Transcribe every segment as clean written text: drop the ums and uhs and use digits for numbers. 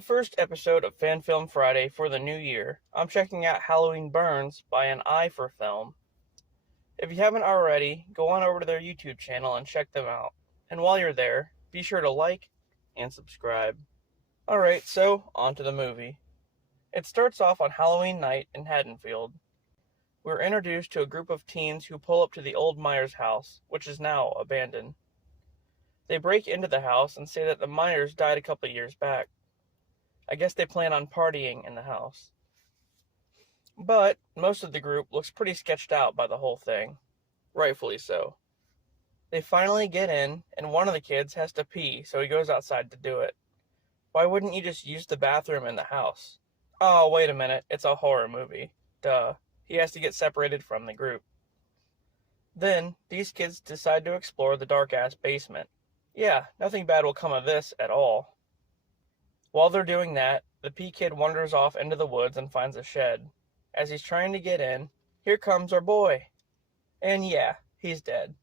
the first episode of Fan Film Friday for the new year, I'm checking out Halloween Burns by an Eye for Film. If you haven't already, go on over to their YouTube channel and check them out. And while you're there, be sure to like and subscribe. Alright, so on to the movie. It starts off on Halloween night in Haddonfield. We're introduced to a group of teens who pull up to the old Myers house, which is now abandoned. They break into the house and say that the Myers died a couple years back. I guess they plan on partying in the house. But most of the group looks pretty sketched out by the whole thing. Rightfully so. They finally get in, and one of the kids has to pee, so he goes outside to do it. Why wouldn't you just use the bathroom in the house? Oh, wait a minute, it's a horror movie. Duh. He has to get separated from the group. Then, these kids decide to explore the dark-ass basement. Yeah, nothing bad will come of this at all. While they're doing that, the pea kid wanders off into the woods and finds a shed. As he's trying to get in, here comes our boy. And yeah, he's dead.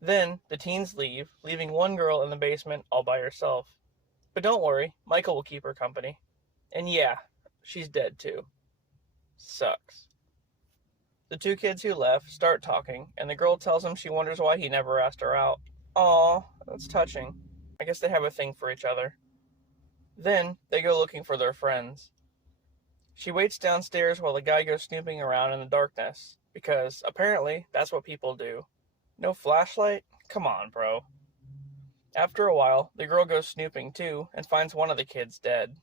Then, the teens leave, leaving one girl in the basement all by herself. But don't worry, Michael will keep her company. And yeah, she's dead too. Sucks. The two kids who left start talking, and the girl tells him she wonders why he never asked her out. Aw, that's touching. I guess they have a thing for each other. Then, they go looking for their friends. She waits downstairs while the guy goes snooping around in the darkness, because apparently that's what people do. No flashlight? Come on, bro. After a while, the girl goes snooping too, and finds one of the kids dead.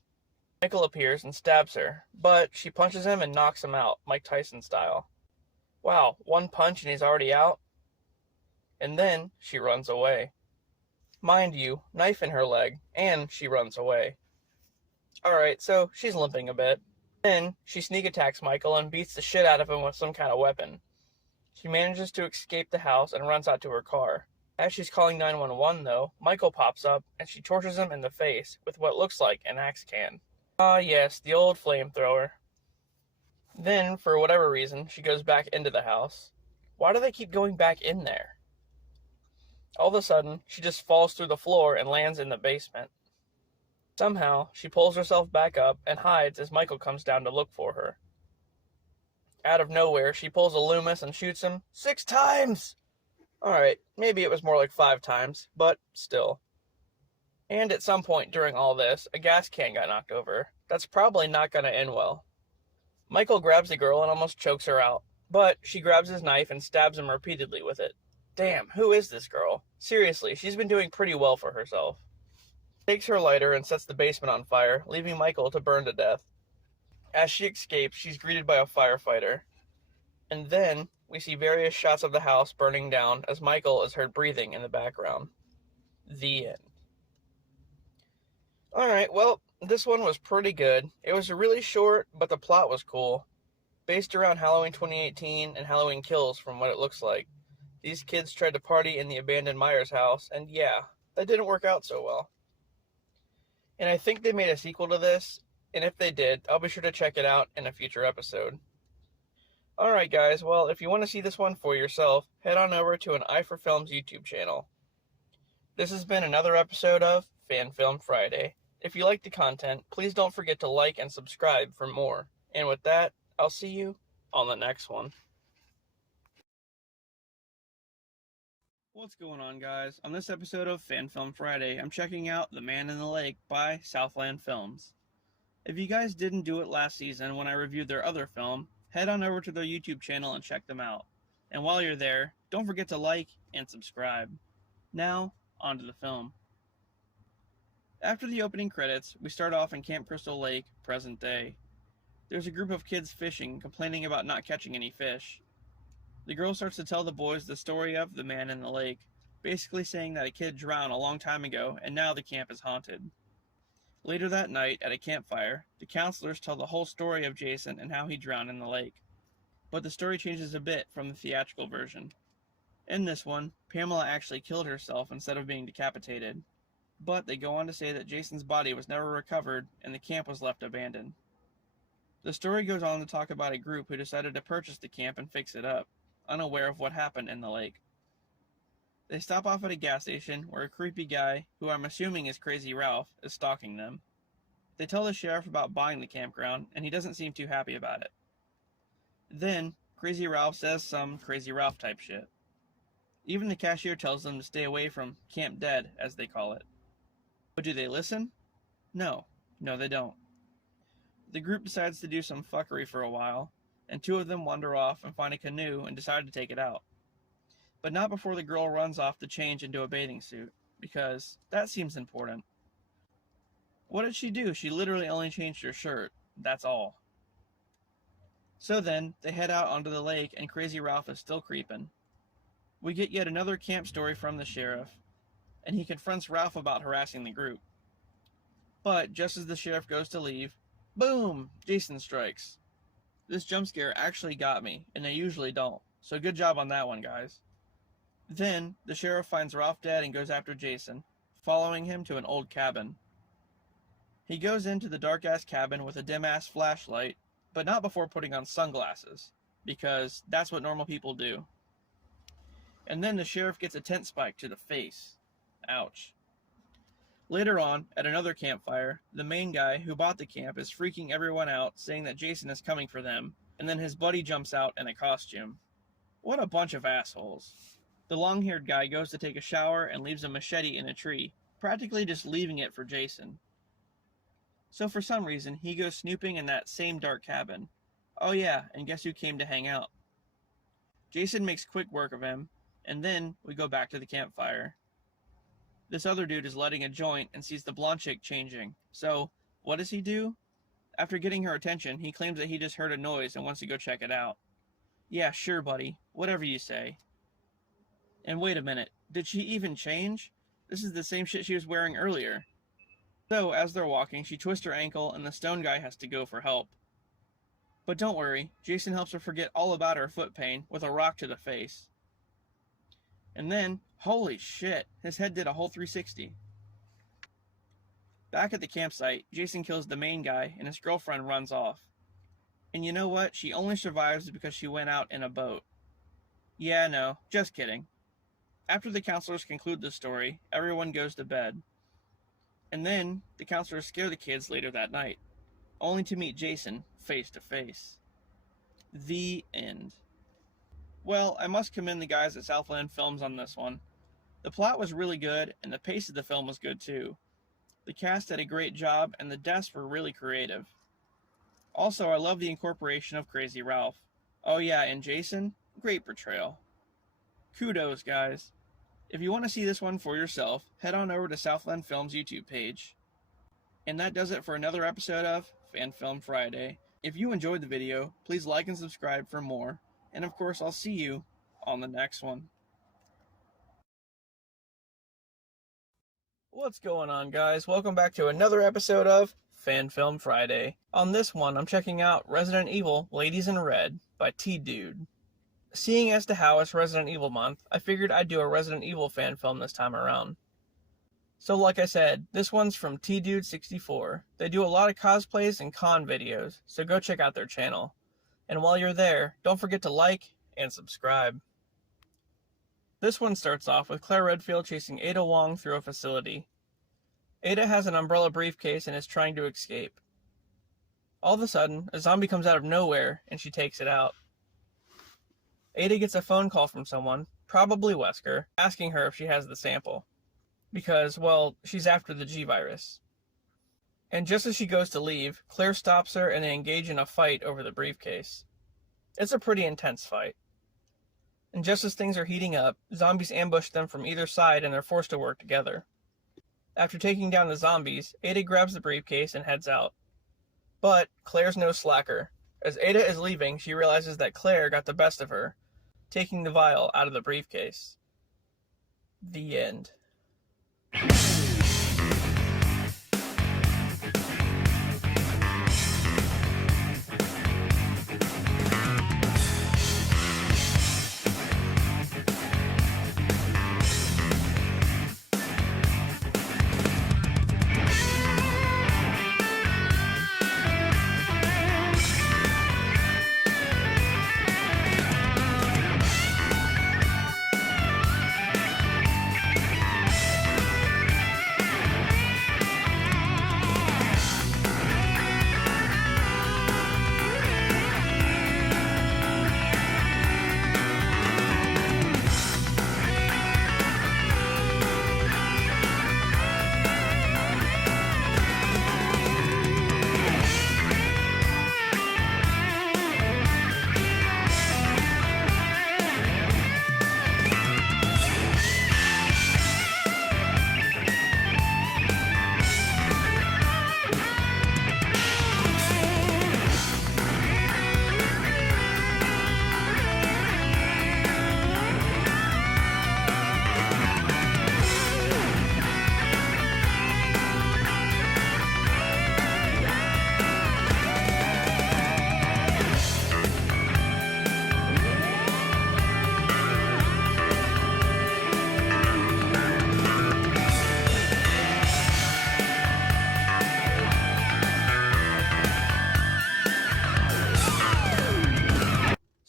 Michael appears and stabs her, but she punches him and knocks him out, Mike Tyson style. Wow, one punch and he's already out? And then she runs away. Mind you, knife in her leg, and she runs away. Alright, so she's limping a bit. Then she sneak attacks Michael and beats the shit out of him with some kind of weapon. She manages to escape the house and runs out to her car. As she's calling 911 though, Michael pops up and she torches him in the face with what looks like an axe can. Ah yes, the old flamethrower. Then, for whatever reason, she goes back into the house. Why do they keep going back in there? All of a sudden, she just falls through the floor and lands in the basement. Somehow, she pulls herself back up and hides as Michael comes down to look for her. Out of nowhere, she pulls a Loomis and shoots him 6 times! Alright, maybe it was more like 5 times, but still. And at some point during all this, a gas can got knocked over. That's probably not going to end well. Michael grabs the girl and almost chokes her out, but she grabs his knife and stabs him repeatedly with it. Damn, who is this girl? Seriously, she's been doing pretty well for herself. She takes her lighter and sets the basement on fire, leaving Michael to burn to death. As she escapes, she's greeted by a firefighter. And then, we see various shots of the house burning down as Michael is heard breathing in the background. The end. Alright, well, this one was pretty good. It was really short, but the plot was cool. Based around Halloween 2018 and Halloween Kills from what it looks like. These kids tried to party in the abandoned Myers house, and yeah, that didn't work out so well. And I think they made a sequel to this, and if they did, I'll be sure to check it out in a future episode. Alright guys, well, if you want to see this one for yourself, head on over to an Eye for Film's YouTube channel. This has been another episode of Fan Film Friday. If you like the content, please don't forget to like and subscribe for more. And with that, I'll see you on the next one. What's going on, guys? On this episode of Fan Film Friday, I'm checking out The Man in the Lake by SOUTHLAN Films. If you guys didn't do it last season when I reviewed their other film, head on over to their YouTube channel and check them out. And while you're there, don't forget to like and subscribe. Now, on to the film. After the opening credits, we start off in Camp Crystal Lake, present day. There's a group of kids fishing, complaining about not catching any fish. The girl starts to tell the boys the story of the man in the lake, basically saying that a kid drowned a long time ago and now the camp is haunted. Later that night, at a campfire, the counselors tell the whole story of Jason and how he drowned in the lake. But the story changes a bit from the theatrical version. In this one, Pamela actually killed herself instead of being decapitated. But they go on to say that Jason's body was never recovered and the camp was left abandoned. The story goes on to talk about a group who decided to purchase the camp and fix it up, unaware of what happened in the lake. They stop off at a gas station where a creepy guy, who I'm assuming is Crazy Ralph, is stalking them. They tell the sheriff about buying the campground, and he doesn't seem too happy about it. Then, Crazy Ralph says some Crazy Ralph type shit. Even the cashier tells them to stay away from Camp Dead, as they call it. But do they listen? No. No, they don't. The group decides to do some fuckery for a while, and two of them wander off and find a canoe and decide to take it out. But not before the girl runs off to change into a bathing suit, because that seems important. What did she do? She literally only changed her shirt. That's all. So then, they head out onto the lake, and Crazy Ralph is still creeping. We get yet another camp story from the sheriff, and he confronts Ralph about harassing the group. But just as the sheriff goes to leave, boom! Jason strikes. This jump scare actually got me, and they usually don't, so good job on that one, guys. Then, the sheriff finds Ralph dead and goes after Jason, following him to an old cabin. He goes into the dark-ass cabin with a dim-ass flashlight, but not before putting on sunglasses, because that's what normal people do. And then the sheriff gets a tent spike to the face. Ouch. Later on, at another campfire, the main guy who bought the camp is freaking everyone out, saying that Jason is coming for them, and then his buddy jumps out in a costume. What a bunch of assholes. The long-haired guy goes to take a shower and leaves a machete in a tree, practically just leaving it for Jason. So for some reason, he goes snooping in that same dark cabin. Oh yeah, and guess who came to hang out? Jason makes quick work of him, and then we go back to the campfire. This other dude is lighting a joint and sees the blonde chick changing. So, what does he do? After getting her attention, he claims that he just heard a noise and wants to go check it out. Yeah, sure, buddy. Whatever you say. And wait a minute, did she even change? This is the same shit she was wearing earlier. So, as they're walking, she twists her ankle and the stone guy has to go for help. But don't worry, Jason helps her forget all about her foot pain with a rock to the face. And then, holy shit, his head did a whole 360. Back at the campsite, Jason kills the main guy and his girlfriend runs off. And you know what? She only survives because she went out in a boat. Yeah, no, just kidding. After the counselors conclude the story, everyone goes to bed. And then, the counselors scare the kids later that night, only to meet Jason face to face. The end. Well, I must commend the guys at SOUTHLAN Films on this one. The plot was really good, and the pace of the film was good too. The cast did a great job, and the deaths were really creative. Also, I love the incorporation of Crazy Ralph. Oh yeah, and Jason, great portrayal. Kudos, guys. If you want to see this one for yourself, head on over to SOUTHLAN Films' YouTube page. And that does it for another episode of Fan Film Friday. If you enjoyed the video, please like and subscribe for more. And of course, I'll see you on the next one. What's going on, guys? Welcome back to another episode of Fan Film Friday. On this one, I'm checking out Resident Evil Ladies in Red by T-Dude. Seeing as to how it's Resident Evil month, I figured I'd do a Resident Evil fan film this time around. So like I said, this one's from T-Dude64. They do a lot of cosplays and con videos, so go check out their channel. And while you're there, don't forget to like and subscribe. This one starts off with Claire Redfield chasing Ada Wong through a facility. Ada has an umbrella briefcase and is trying to escape. All of a sudden, a zombie comes out of nowhere and she takes it out. Ada gets a phone call from someone, probably Wesker, asking her if she has the sample. Because, well, she's after the G-Virus. And just as she goes to leave, Claire stops her and they engage in a fight over the briefcase. It's a pretty intense fight. And just as things are heating up, zombies ambush them from either side and they're forced to work together. After taking down the zombies, Ada grabs the briefcase and heads out. But Claire's no slacker. As Ada is leaving, she realizes that Claire got the best of her, taking the vial out of the briefcase. The end.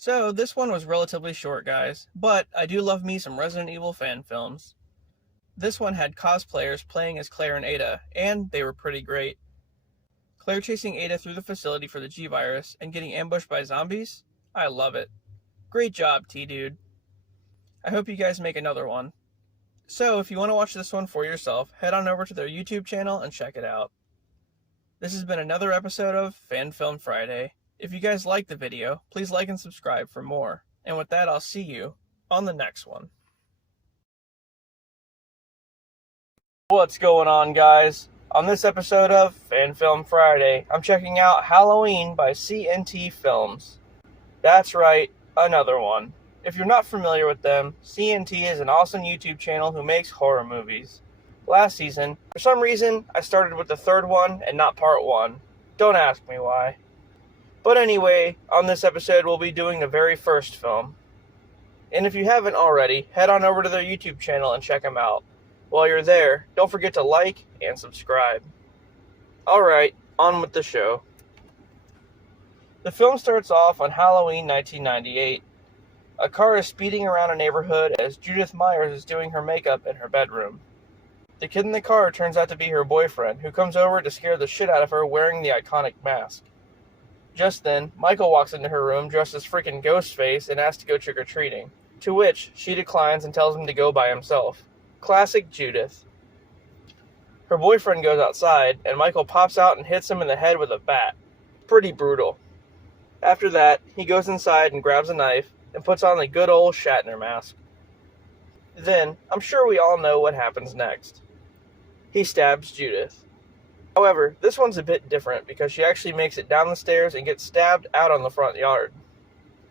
So, this one was relatively short, guys, but I do love me some Resident Evil fan films. This one had cosplayers playing as Claire and Ada, and they were pretty great. Claire chasing Ada through the facility for the G-Virus and getting ambushed by zombies? I love it. Great job, T-Dude. I hope you guys make another one. So, if you want to watch this one for yourself, head on over to their YouTube channel and check it out. This has been another episode of Fan Film Friday. If you guys liked the video, please like and subscribe for more. And with that, I'll see you on the next one. What's going on, guys? On this episode of Fan Film Friday, I'm checking out Halloween by CNT Films. That's right, another one. If you're not familiar with them, CNT is an awesome YouTube channel who makes horror movies. Last season, for some reason, I started with the third one and not part one. Don't ask me why. But anyway, on this episode, we'll be doing the very first film. And if you haven't already, head on over to their YouTube channel and check them out. While you're there, don't forget to like and subscribe. Alright, on with the show. The film starts off on Halloween 1998. A car is speeding around a neighborhood as Judith Myers is doing her makeup in her bedroom. The kid in the car turns out to be her boyfriend, who comes over to scare the shit out of her wearing the iconic mask. Just then, Michael walks into her room dressed as frickin' Ghostface and asks to go trick-or-treating, to which she declines and tells him to go by himself. Classic Judith. Her boyfriend goes outside, and Michael pops out and hits him in the head with a bat. Pretty brutal. After that, he goes inside and grabs a knife and puts on the good old Shatner mask. Then, I'm sure we all know what happens next. He stabs Judith. However, this one's a bit different because she actually makes it down the stairs and gets stabbed out on the front yard.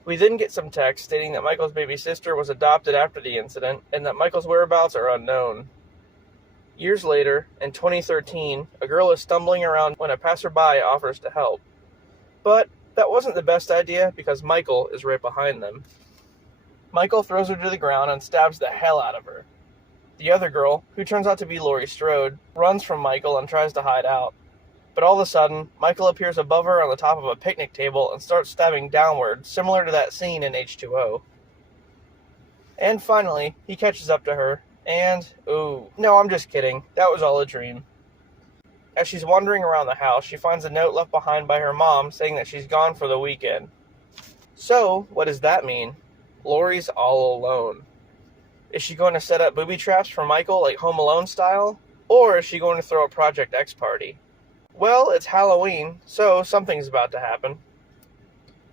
We then get some text stating that Michael's baby sister was adopted after the incident and that Michael's whereabouts are unknown. Years later, in 2013, a girl is stumbling around when a passerby offers to help. But that wasn't the best idea because Michael is right behind them. Michael throws her to the ground and stabs the hell out of her. The other girl, who turns out to be Laurie Strode, runs from Michael and tries to hide out. But all of a sudden, Michael appears above her on the top of a picnic table and starts stabbing downward, similar to that scene in H2O. And finally, he catches up to her, and, ooh, no, I'm just kidding, that was all a dream. As she's wandering around the house, she finds a note left behind by her mom saying that she's gone for the weekend. So, what does that mean? Laurie's all alone. Is she going to set up booby traps for Michael like Home Alone style? Or is she going to throw a Project X party? Well, it's Halloween, so something's about to happen.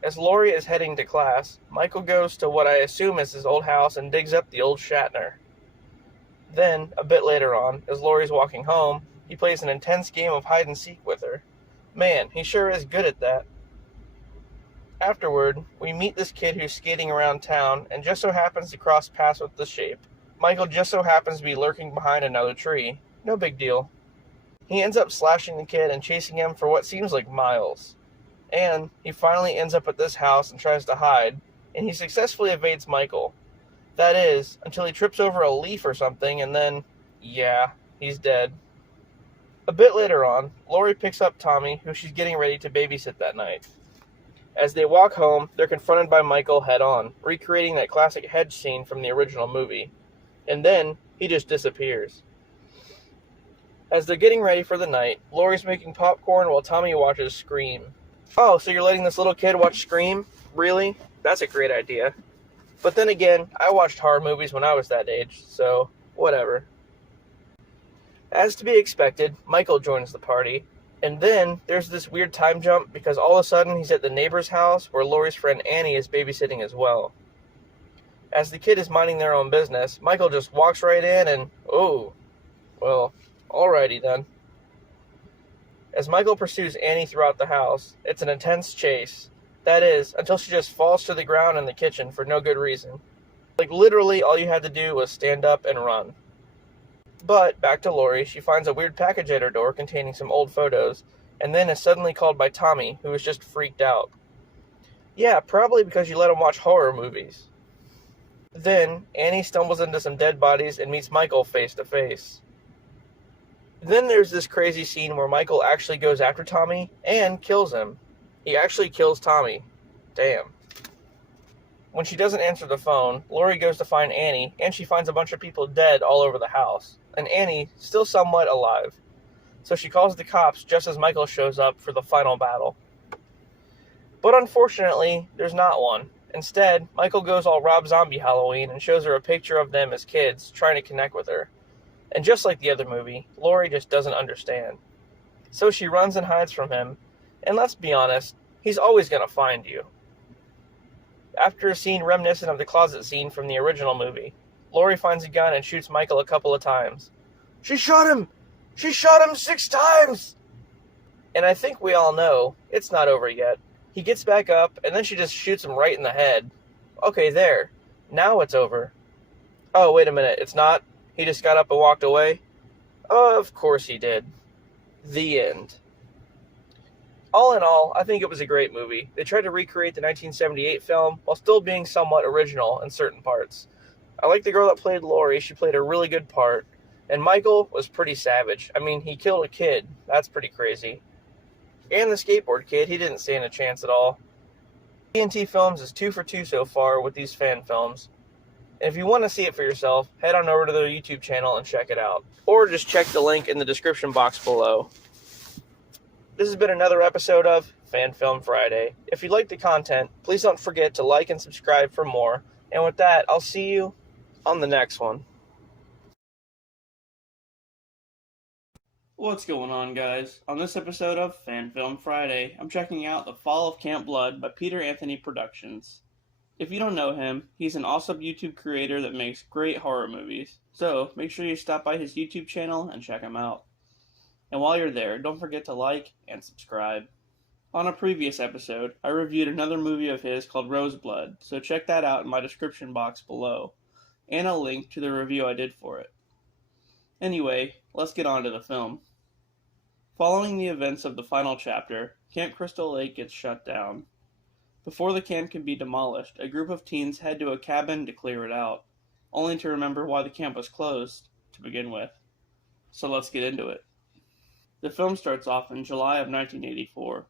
As Laurie is heading to class, Michael goes to what I assume is his old house and digs up the old Shatner. Then, a bit later on, as Laurie's walking home, he plays an intense game of hide-and-seek with her. Man, he sure is good at that. Afterward, we meet this kid who's skating around town and just so happens to cross paths with the Shape. Michael just so happens to be lurking behind another tree. No big deal. He ends up slashing the kid and chasing him for what seems like miles. And he finally ends up at this house and tries to hide, and he successfully evades Michael. That is, until he trips over a leaf or something, and then, yeah, he's dead. A bit later on, Laurie picks up Tommy, who she's getting ready to babysit that night. As they walk home, they're confronted by Michael head-on, recreating that classic hedge scene from the original movie. And then, he just disappears. As they're getting ready for the night, Laurie's making popcorn while Tommy watches Scream. Oh, so you're letting this little kid watch Scream? Really? That's a great idea. But then again, I watched horror movies when I was that age, so whatever. As to be expected, Michael joins the party. And then, there's this weird time jump because all of a sudden he's at the neighbor's house where Laurie's friend Annie is babysitting as well. As the kid is minding their own business, Michael just walks right in and, oh, well, alrighty then. As Michael pursues Annie throughout the house, it's an intense chase. That is, until she just falls to the ground in the kitchen for no good reason. Like literally all you had to do was stand up and run. But, back to Laurie, she finds a weird package at her door containing some old photos, and then is suddenly called by Tommy, who is just freaked out. Yeah, probably because you let him watch horror movies. Then, Annie stumbles into some dead bodies and meets Michael face to face. Then there's this crazy scene where Michael actually goes after Tommy and kills him. He actually kills Tommy. Damn. When she doesn't answer the phone, Laurie goes to find Annie, and she finds a bunch of people dead all over the house, and Annie still somewhat alive. So she calls the cops just as Michael shows up for the final battle. But unfortunately, there's not one. Instead, Michael goes all Rob Zombie Halloween and shows her a picture of them as kids, trying to connect with her. And just like the other movie, Laurie just doesn't understand. So she runs and hides from him, and let's be honest, he's always going to find you. After a scene reminiscent of the closet scene from the original movie, Laurie finds a gun and shoots Michael a couple of times. She shot him! She shot him 6 times! And I think we all know, it's not over yet. He gets back up, and then she just shoots him right in the head. Okay, there. Now it's over. Oh, wait a minute, it's not? He just got up and walked away? Of course he did. The end. All in all, I think it was a great movie. They tried to recreate the 1978 film while still being somewhat original in certain parts. I like the girl that played Laurie. She played a really good part. And Michael was pretty savage. I mean, he killed a kid. That's pretty crazy. And the skateboard kid, he didn't stand a chance at all. TNT Films is 2 for 2 so far with these fan films. And if you want to see it for yourself, head on over to their YouTube channel and check it out. Or just check the link in the description box below. This has been another episode of Fan Film Friday. If you like the content, please don't forget to like and subscribe for more. And with that, I'll see you on the next one. What's going on, guys? On this episode of Fan Film Friday, I'm checking out The Fall of Camp Blood by Peter Anthony Productions. If you don't know him, he's an awesome YouTube creator that makes great horror movies. So, make sure you stop by his YouTube channel and check him out. And while you're there, don't forget to like and subscribe. On a previous episode, I reviewed another movie of his called Roseblood, so check that out in my description box below, and I'll link to the review I did for it. Anyway, let's get on to the film. Following the events of the final chapter, Camp Crystal Lake gets shut down. Before the camp can be demolished, a group of teens head to a cabin to clear it out, only to remember why the camp was closed to begin with. So let's get into it. The film starts off in July of 1984.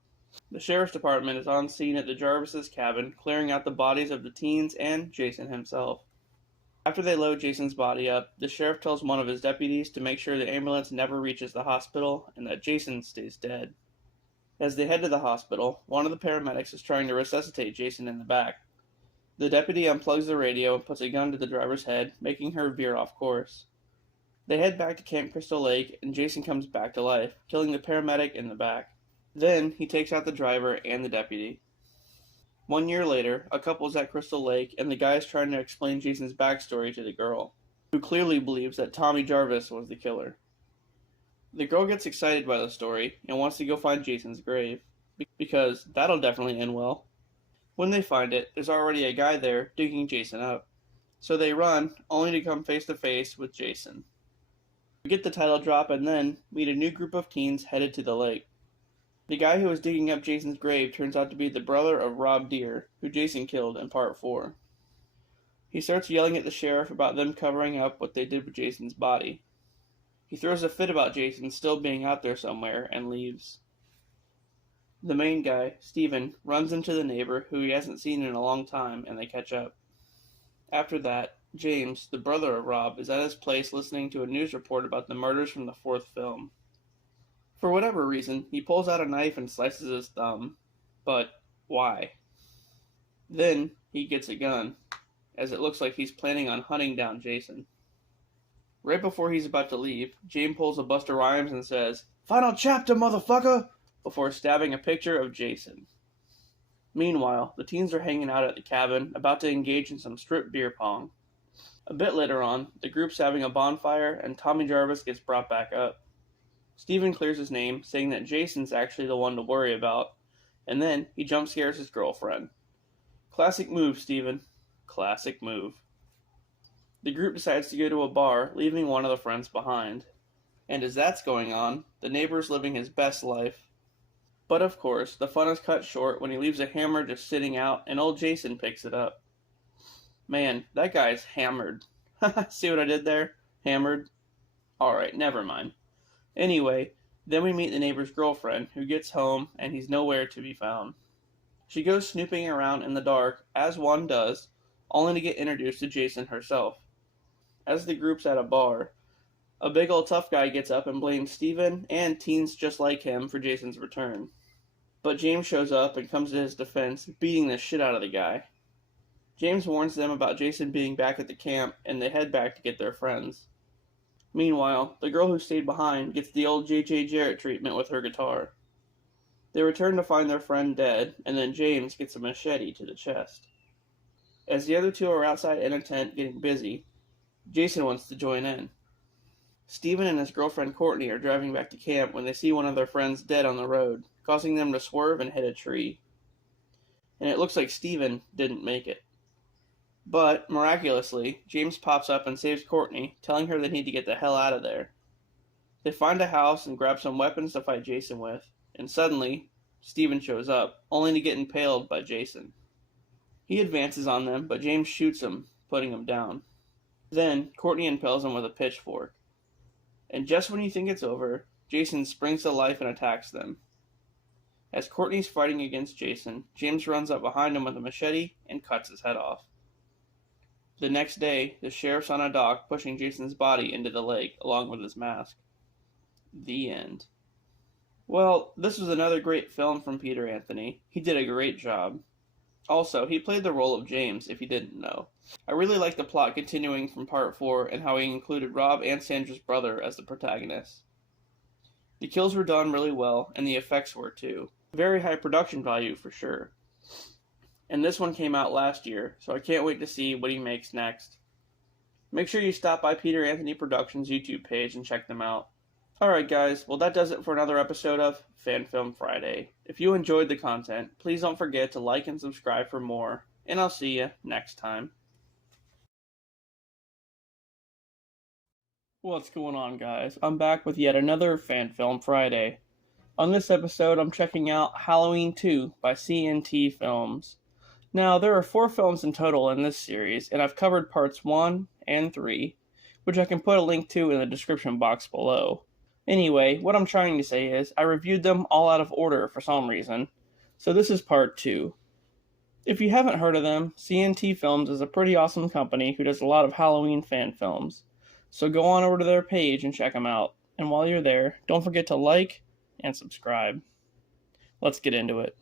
The sheriff's department is on scene at the Jarvis's cabin, clearing out the bodies of the teens and Jason himself. After they load Jason's body up, the sheriff tells one of his deputies to make sure the ambulance never reaches the hospital and that Jason stays dead. As they head to the hospital, one of the paramedics is trying to resuscitate Jason in the back. The deputy unplugs the radio and puts a gun to the driver's head, making her veer off course. They head back to Camp Crystal Lake, and Jason comes back to life, killing the paramedic in the back. Then, he takes out the driver and the deputy. 1 year later, a couple's at Crystal Lake, and the guy is trying to explain Jason's backstory to the girl, who clearly believes that Tommy Jarvis was the killer. The girl gets excited by the story, and wants to go find Jason's grave, because that'll definitely end well. When they find it, there's already a guy there digging Jason up. So they run, only to come face to face with Jason. We get the title drop and then meet a new group of teens headed to the lake. The guy who was digging up Jason's grave turns out to be the brother of Rob Deere, who Jason killed in Part 4. He starts yelling at the sheriff about them covering up what they did with Jason's body. He throws a fit about Jason still being out there somewhere and leaves. The main guy, Steven, runs into the neighbor who he hasn't seen in a long time, and they catch up. After that, James, the brother of Rob, is at his place listening to a news report about the murders from the 4th film. For whatever reason, he pulls out a knife and slices his thumb. But why? Then he gets a gun, as it looks like he's planning on hunting down Jason. Right before he's about to leave, James pulls a Busta Rhymes and says, "Final chapter, motherfucker!" before stabbing a picture of Jason. Meanwhile, the teens are hanging out at the cabin, about to engage in some strip beer pong. A bit later on, the group's having a bonfire, and Tommy Jarvis gets brought back up. Steven clears his name, saying that Jason's actually the one to worry about, and then he jump scares his girlfriend. Classic move, Steven. Classic move. The group decides to go to a bar, leaving one of the friends behind. And as that's going on, the neighbor's living his best life. But of course, the fun is cut short when he leaves a hammer just sitting out, and old Jason picks it up. Man, that guy's hammered. See what I did there? Hammered? Alright, never mind. Anyway, then we meet the neighbor's girlfriend, who gets home, and he's nowhere to be found. She goes snooping around in the dark, as one does, only to get introduced to Jason herself. As the group's at a bar, a big old tough guy gets up and blames Steven and teens just like him for Jason's return. But James shows up and comes to his defense, beating the shit out of the guy. James warns them about Jason being back at the camp, and they head back to get their friends. Meanwhile, the girl who stayed behind gets the old J.J. Jarrett treatment with her guitar. They return to find their friend dead, and then James gets a machete to the chest. As the other two are outside in a tent getting busy, Jason wants to join in. Steven and his girlfriend Courtney are driving back to camp when they see one of their friends dead on the road, causing them to swerve and hit a tree. And it looks like Steven didn't make it. But, miraculously, James pops up and saves Courtney, telling her they need to get the hell out of there. They find a house and grab some weapons to fight Jason with, and suddenly, Steven shows up, only to get impaled by Jason. He advances on them, but James shoots him, putting him down. Then, Courtney impales him with a pitchfork. And just when you think it's over, Jason springs to life and attacks them. As Courtney's fighting against Jason, James runs up behind him with a machete and cuts his head off. The next day, the sheriff's on a dock pushing Jason's body into the lake along with his mask. The end. Well, this was another great film from Peter Anthony. He did a great job. Also, he played the role of James, if you didn't know. I really like the plot continuing from part 4 and how he included Rob and Sandra's brother as the protagonists. The kills were done really well, and the effects were too. Very high production value for sure. And this one came out last year, so I can't wait to see what he makes next. Make sure you stop by Peter Anthony Productions' YouTube page and check them out. Alright guys, well that does it for another episode of Fan Film Friday. If you enjoyed the content, please don't forget to like and subscribe for more, and I'll see you next time. What's going on guys? I'm back with yet another Fan Film Friday. On this episode, I'm checking out Halloween 2 by CNT Films. Now, there are 4 films in total in this series, and I've covered parts 1 and 3, which I can put a link to in the description box below. Anyway, what I'm trying to say is, I reviewed them all out of order for some reason, so this is part 2. If you haven't heard of them, CNT Films is a pretty awesome company who does a lot of Halloween fan films, so go on over to their page and check them out, and while you're there, don't forget to like and subscribe. Let's get into it.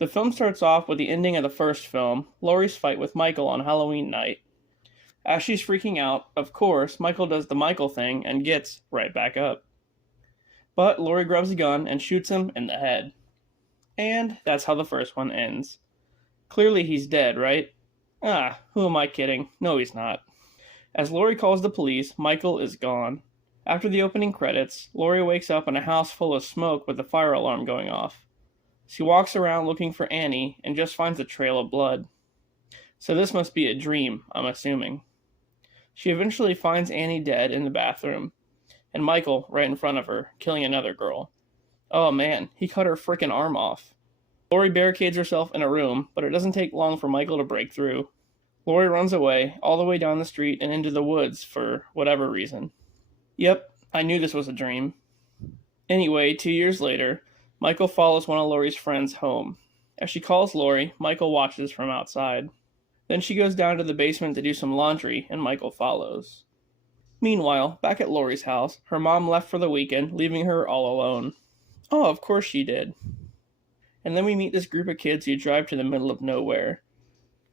The film starts off with the ending of the first film, Laurie's fight with Michael on Halloween night. As she's freaking out, of course, Michael does the Michael thing and gets right back up. But Laurie grabs a gun and shoots him in the head. And that's how the first one ends. Clearly he's dead, right? Who am I kidding? No, he's not. As Laurie calls the police, Michael is gone. After the opening credits, Laurie wakes up in a house full of smoke with the fire alarm going off. She walks around looking for Annie and just finds a trail of blood. So this must be a dream, I'm assuming. She eventually finds Annie dead in the bathroom, and Michael right in front of her, killing another girl. Oh man, he cut her frickin' arm off. Laurie barricades herself in a room, but it doesn't take long for Michael to break through. Laurie runs away, all the way down the street and into the woods for whatever reason. Yep, I knew this was a dream. Anyway, 2 years later, Michael follows one of Laurie's friends home. As she calls Laurie, Michael watches from outside. Then she goes down to the basement to do some laundry, and Michael follows. Meanwhile, back at Laurie's house, her mom left for the weekend, leaving her all alone. Oh, of course she did. And then we meet this group of kids who drive to the middle of nowhere.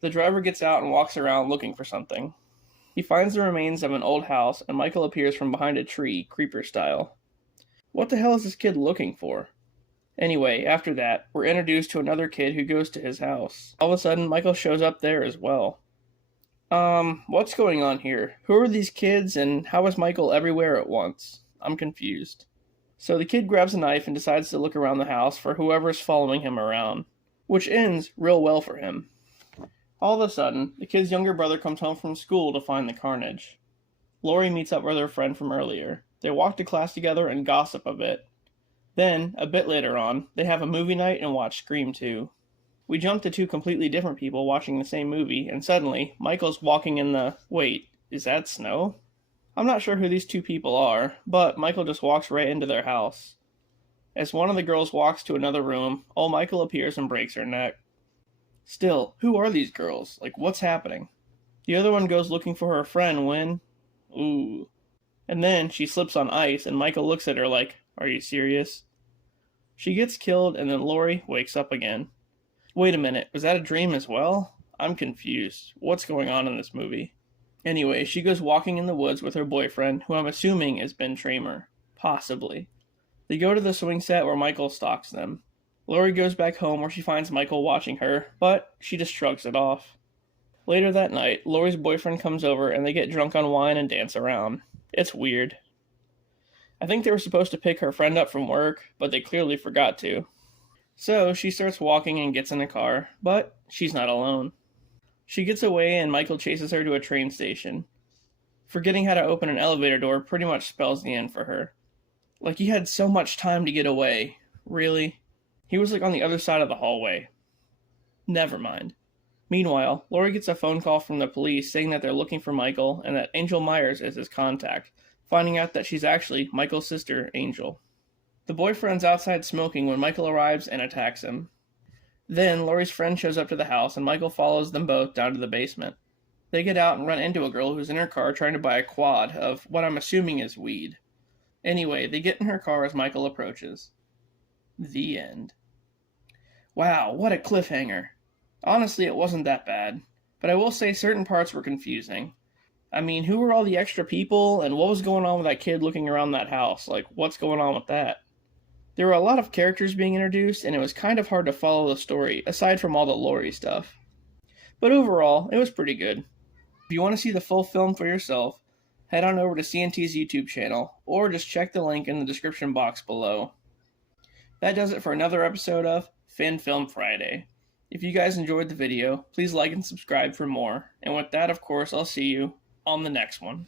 The driver gets out and walks around looking for something. He finds the remains of an old house, and Michael appears from behind a tree, creeper style. What the hell is this kid looking for? Anyway, after that, we're introduced to another kid who goes to his house. All of a sudden, Michael shows up there as well. What's going on here? Who are these kids, and how is Michael everywhere at once? I'm confused. So the kid grabs a knife and decides to look around the house for whoever's following him around, which ends real well for him. All of a sudden, the kid's younger brother comes home from school to find the carnage. Laurie meets up with her friend from earlier. They walk to class together and gossip a bit. Then, a bit later on, they have a movie night and watch Scream 2. We jump to 2 completely different people watching the same movie, and suddenly, Michael's walking in the... Wait, is that snow? I'm not sure who these 2 people are, but Michael just walks right into their house. As one of the girls walks to another room, old Michael appears and breaks her neck. Still, who are these girls? Like, what's happening? The other one goes looking for her friend when... Ooh. And then she slips on ice, and Michael looks at her like, are you serious? She gets killed, and then Lori wakes up again. Wait a minute, was that a dream as well? I'm confused. What's going on in this movie? Anyway, she goes walking in the woods with her boyfriend, who I'm assuming is Ben Tramer. Possibly. They go to the swing set where Michael stalks them. Lori goes back home where she finds Michael watching her, but she just shrugs it off. Later that night, Lori's boyfriend comes over and they get drunk on wine and dance around. It's weird. I think they were supposed to pick her friend up from work, but they clearly forgot to. So she starts walking and gets in a car, but she's not alone. She gets away and Michael chases her to a train station. Forgetting how to open an elevator door pretty much spells the end for her. Like, he had so much time to get away. Really? He was like on the other side of the hallway. Never mind. Meanwhile, Lori gets a phone call from the police saying that they're looking for Michael and that Angel Myers is his contact, finding out that she's actually Michael's sister, Angel. The boyfriend's outside smoking when Michael arrives and attacks him. Then, Lori's friend shows up to the house and Michael follows them both down to the basement. They get out and run into a girl who's in her car trying to buy a quad of what I'm assuming is weed. Anyway, they get in her car as Michael approaches. The end. Wow, what a cliffhanger. Honestly, it wasn't that bad, but I will say certain parts were confusing. I mean, who were all the extra people, and what was going on with that kid looking around that house? Like, what's going on with that? There were a lot of characters being introduced, and it was kind of hard to follow the story, aside from all the Lori stuff. But overall, it was pretty good. If you want to see the full film for yourself, head on over to CNT's YouTube channel, or just check the link in the description box below. That does it for another episode of Fan Film Friday. If you guys enjoyed the video, please like and subscribe for more. And with that, of course, I'll see you on the next one.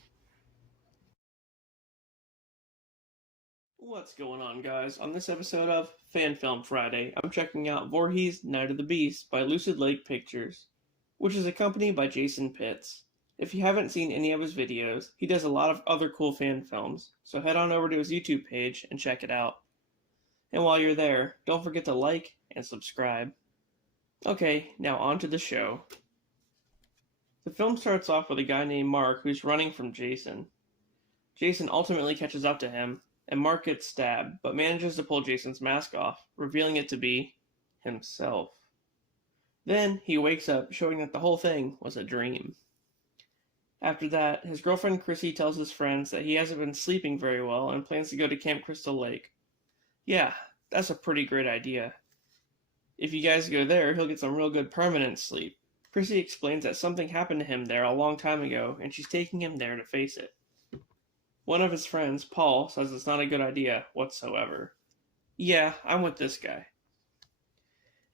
What's going on, guys? On this episode of Fan Film Friday, I'm checking out VOORHEES Night of the Beast by Lucid Lake Pictures, which is accompanied by Jason Pitts. If you haven't seen any of his videos, he does a lot of other cool fan films, so head on over to his YouTube page and check it out. And while you're there, don't forget to like and subscribe. Okay, now on to the show. The film starts off with a guy named Mark who's running from Jason. Jason ultimately catches up to him, and Mark gets stabbed, but manages to pull Jason's mask off, revealing it to be himself. Then he wakes up, showing that the whole thing was a dream. After that, his girlfriend Chrissy tells his friends that he hasn't been sleeping very well and plans to go to Camp Crystal Lake. Yeah, that's a pretty great idea. If you guys go there, he'll get some real good permanent sleep. Chrissy explains that something happened to him there a long time ago, and she's taking him there to face it. One of his friends, Paul, says it's not a good idea whatsoever. Yeah, I'm with this guy.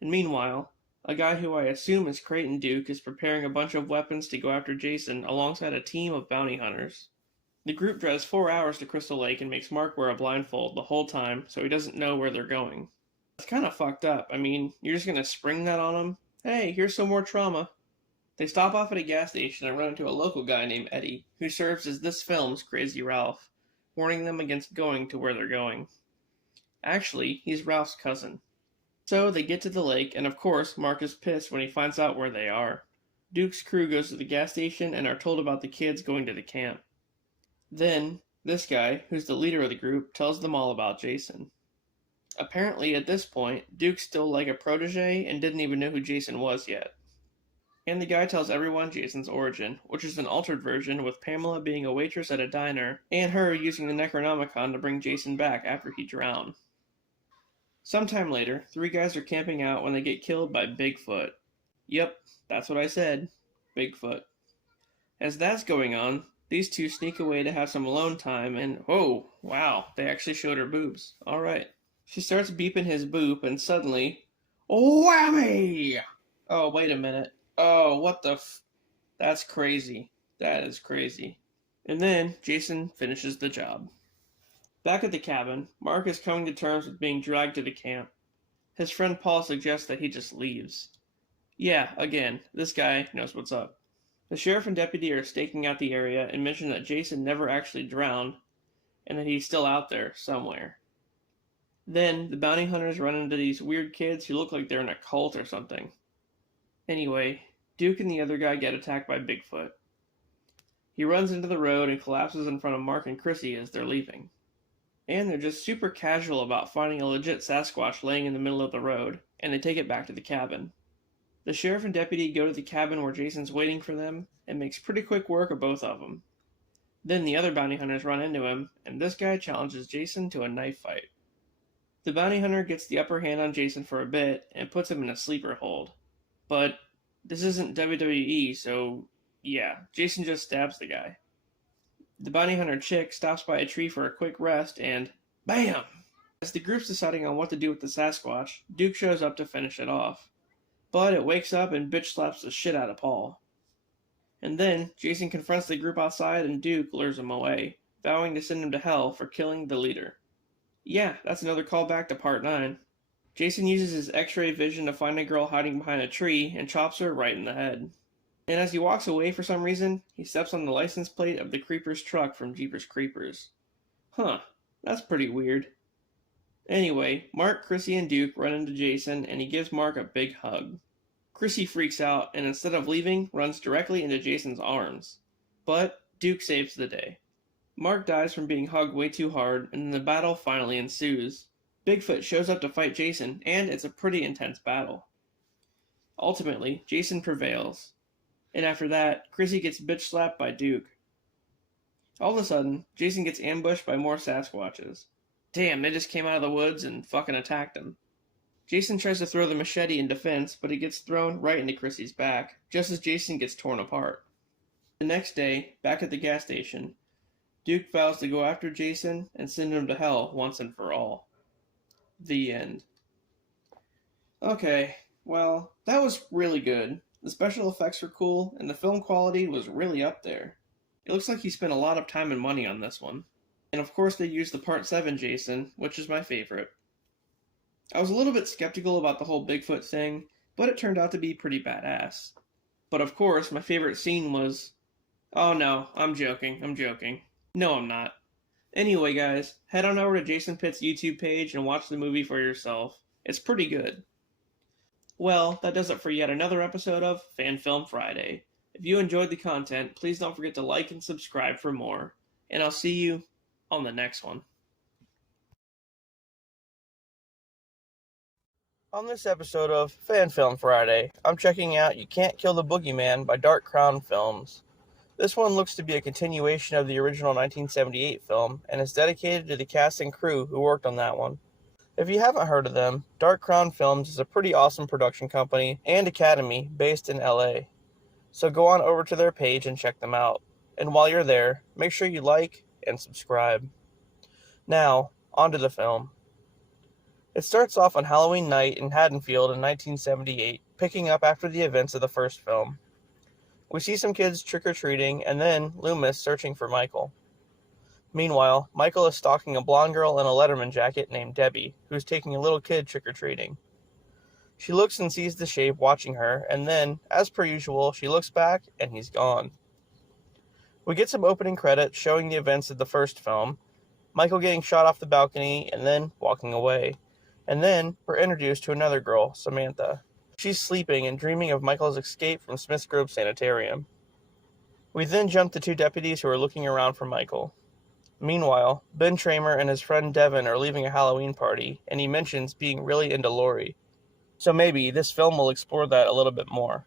And meanwhile, a guy who I assume is Creighton Duke is preparing a bunch of weapons to go after Jason alongside a team of bounty hunters. The group drives 4 hours to Crystal Lake and makes Mark wear a blindfold the whole time so he doesn't know where they're going. It's kind of fucked up. I mean, you're just gonna spring that on him? Hey, here's some more trauma. They stop off at a gas station and run into a local guy named Eddie, who serves as this film's Crazy Ralph, warning them against going to where they're going. Actually, he's Ralph's cousin. So they get to the lake, and of course, Mark is pissed when he finds out where they are. Duke's crew goes to the gas station and are told about the kids going to the camp. Then, this guy, who's the leader of the group, tells them all about Jason. Apparently, at this point, Duke's still like a protege and didn't even know who Jason was yet. And the guy tells everyone Jason's origin, which is an altered version with Pamela being a waitress at a diner, and her using the Necronomicon to bring Jason back after he drowned. Sometime later, 3 guys are camping out when they get killed by Bigfoot. Yep, that's what I said. Bigfoot. As that's going on, these 2 sneak away to have some alone time and, oh, wow, they actually showed her boobs. Alright. She starts beeping his boop and suddenly, whammy! Oh, wait a minute. Oh, what the That's crazy. That is crazy. And then Jason finishes the job. Back at the cabin, Mark is coming to terms with being dragged to the camp. His friend Paul suggests that he just leaves. Yeah, again, this guy knows what's up. The sheriff and deputy are staking out the area and mention that Jason never actually drowned, and that he's still out there somewhere. Then, the bounty hunters run into these weird kids who look like they're in a cult or something. Anyway, Duke and the other guy get attacked by Bigfoot. He runs into the road and collapses in front of Mark and Chrissy as they're leaving. And they're just super casual about finding a legit Sasquatch laying in the middle of the road, and they take it back to the cabin. The sheriff and deputy go to the cabin where Jason's waiting for them, and makes pretty quick work of both of them. Then the other bounty hunters run into him, and this guy challenges Jason to a knife fight. The bounty hunter gets the upper hand on Jason for a bit, and puts him in a sleeper hold. But this isn't WWE, so yeah, Jason just stabs the guy. The bounty hunter chick stops by a tree for a quick rest, and BAM! As the group's deciding on what to do with the Sasquatch, Duke shows up to finish it off. But it wakes up and bitch slaps the shit out of Paul. And then, Jason confronts the group outside and Duke lures him away, vowing to send him to hell for killing the leader. Yeah, that's another callback to Part 9. Jason uses his X-ray vision to find a girl hiding behind a tree and chops her right in the head. And as he walks away for some reason, he steps on the license plate of the Creeper's truck from Jeepers Creepers. Huh, that's pretty weird. Anyway, Mark, Chrissy, and Duke run into Jason, and he gives Mark a big hug. Chrissy freaks out, and instead of leaving, runs directly into Jason's arms. But Duke saves the day. Mark dies from being hugged way too hard, and then the battle finally ensues. Bigfoot shows up to fight Jason, and it's a pretty intense battle. Ultimately, Jason prevails. And after that, Chrissy gets bitch slapped by Duke. All of a sudden, Jason gets ambushed by more Sasquatches. Damn, they just came out of the woods and fucking attacked him. Jason tries to throw the machete in defense, but it gets thrown right into Chrissy's back, just as Jason gets torn apart. The next day, back at the gas station, Duke vows to go after Jason and send him to hell once and for all. The end. Okay, well, that was really good. The special effects were cool, and the film quality was really up there. It looks like he spent a lot of time and money on this one. And of course they used the Part 7 Jason, which is my favorite. I was a little bit skeptical about the whole Bigfoot thing, but it turned out to be pretty badass. But of course, my favorite scene was... Oh no, I'm joking. No, I'm not. Anyway guys, head on over to Jason Pitt's YouTube page and watch the movie for yourself. It's pretty good. Well, that does it for yet another episode of Fan Film Friday. If you enjoyed the content, please don't forget to like and subscribe for more. And I'll see you on the next one. On this episode of Fan Film Friday, I'm checking out You Can't Kill the Boogeyman by Dark Crown Films. This one looks to be a continuation of the original 1978 film, and is dedicated to the cast and crew who worked on that one. If you haven't heard of them, Dark Crown Films is a pretty awesome production company and academy based in LA. So go on over to their page and check them out. And while you're there, make sure you like and subscribe. Now, on to the film. It starts off on Halloween night in Haddonfield in 1978, picking up after the events of the first film. We see some kids trick-or-treating, and then Loomis searching for Michael. Meanwhile, Michael is stalking a blonde girl in a Letterman jacket named Debbie, who's taking a little kid trick-or-treating. She looks and sees the shape watching her, and then, as per usual, she looks back, and he's gone. We get some opening credits showing the events of the first film, Michael getting shot off the balcony, and then walking away. And then, we're introduced to another girl, Samantha. She's sleeping and dreaming of Michael's escape from Smith's Grove Sanitarium. We then jump to two deputies who are looking around for Michael. Meanwhile, Ben Tramer and his friend Devin are leaving a Halloween party, and he mentions being really into Laurie. So maybe this film will explore that a little bit more.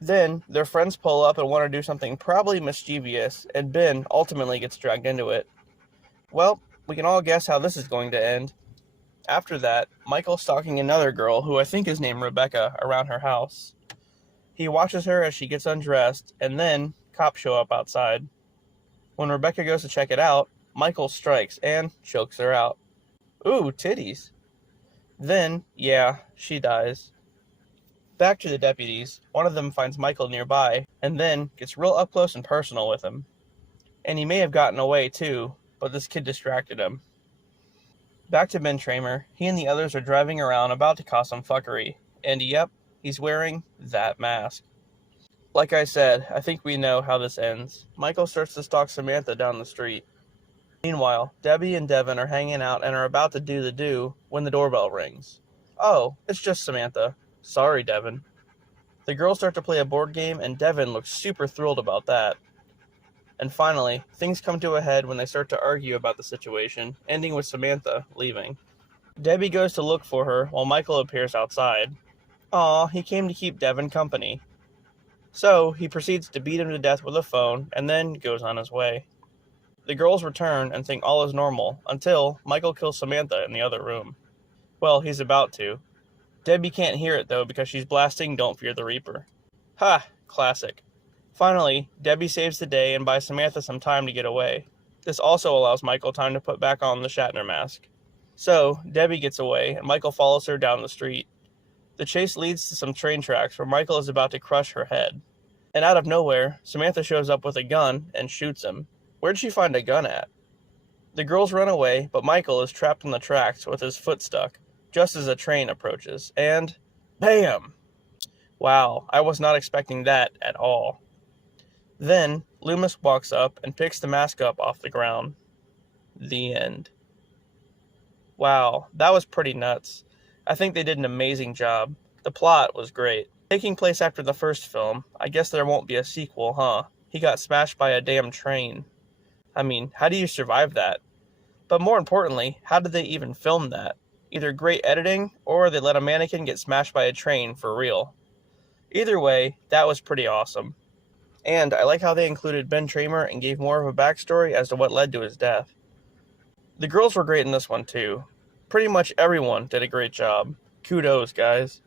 Then, their friends pull up and want to do something probably mischievous, and Ben ultimately gets dragged into it. Well, we can all guess how this is going to end. After that, Michael's stalking another girl, who I think is named Rebecca, around her house. He watches her as she gets undressed, and then cops show up outside. When Rebecca goes to check it out, Michael strikes and chokes her out. Ooh, titties. Then, yeah, she dies. Back to the deputies, one of them finds Michael nearby, and then gets real up close and personal with him. And he may have gotten away too, but this kid distracted him. Back to Ben Tramer, he and the others are driving around about to cause some fuckery, and yep, he's wearing that mask. Like I said, I think we know how this ends. Michael starts to stalk Samantha down the street. Meanwhile, Debbie and Devin are hanging out and are about to do the do when the doorbell rings. Oh, it's just Samantha. Sorry, Devin. The girls start to play a board game, and Devin looks super thrilled about that. And finally, things come to a head when they start to argue about the situation, ending with Samantha leaving. Debbie goes to look for her while Michael appears outside. Aw, he came to keep Devin company. So, he proceeds to beat him to death with a phone and then goes on his way. The girls return and think all is normal until Michael kills Samantha in the other room. Well, he's about to. Debbie can't hear it though because she's blasting Don't Fear the Reaper. Ha! Classic. Finally, Debbie saves the day and buys Samantha some time to get away. This also allows Michael time to put back on the Shatner mask. So, Debbie gets away and Michael follows her down the street. The chase leads to some train tracks where Michael is about to crush her head. And out of nowhere, Samantha shows up with a gun and shoots him. Where'd she find a gun at? The girls run away, but Michael is trapped on the tracks with his foot stuck, just as a train approaches, and BAM! Wow, I was not expecting that at all. Then, Loomis walks up and picks the mask up off the ground. The end. Wow, that was pretty nuts. I think they did an amazing job. The plot was great. Taking place after the first film, I guess there won't be a sequel, huh? He got smashed by a damn train. I mean, how do you survive that? But more importantly, how did they even film that? Either great editing, or they let a mannequin get smashed by a train for real. Either way, that was pretty awesome. And I like how they included Ben Tramer and gave more of a backstory as to what led to his death. The girls were great in this one too. Pretty much everyone did a great job. Kudos, guys.